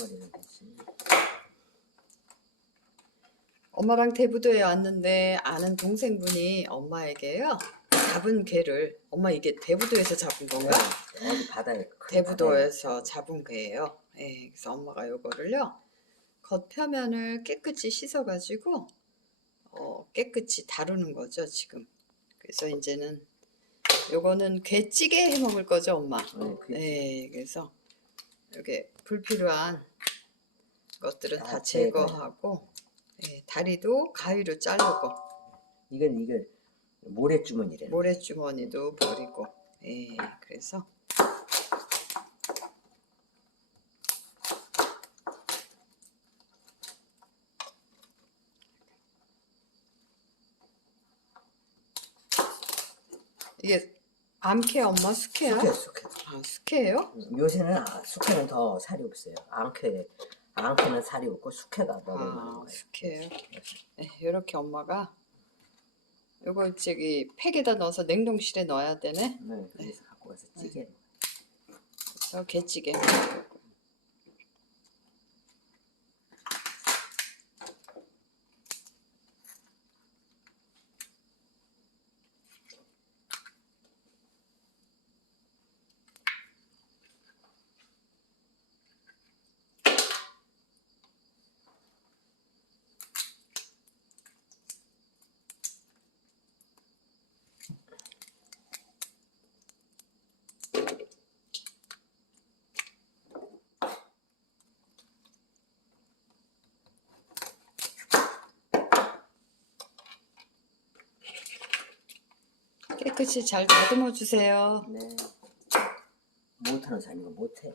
머리는 됐지. 엄마랑 대부도에 왔는데 아는 동생분이 엄마에게요 잡은 개를 엄마 이게 대부도에서 잡은 건가? 어디 바다에 큰 대부도에서 잡은 개예요. 예, 그래서 엄마가 요거를요 겉표면을 깨끗이 씻어가지고 어, 깨끗이 다루는 거죠 지금. 그래서 이제는 요거는 게찌개 해 먹을 거죠 엄마. 바다에. 네, 네, 그래서 이게 불필요한 것들은 다 다 제거하고 예, 다리도 가위로 자르고 이건 이걸 모래주머니래. 모래주머니도 버리고 예, 그래서 이게 암캐 엄마 숙회야? 숙회 숙회. 아 숙회예요? 요새는 아, 숙회는 더 살이 없어요. 앙캐 앙캐는 살이 없고 숙회가 더 많은 아 거예요. 숙회예요? 네, 이렇게 엄마가 요거 저기 팩에다 넣어서 냉동실에 넣어야 되네. 네, 그래서 갖고 와서 찌개. 그래서 게찌개. 깨끗이 잘 다듬어 주세요. 네. 못하는 사람이가 못해.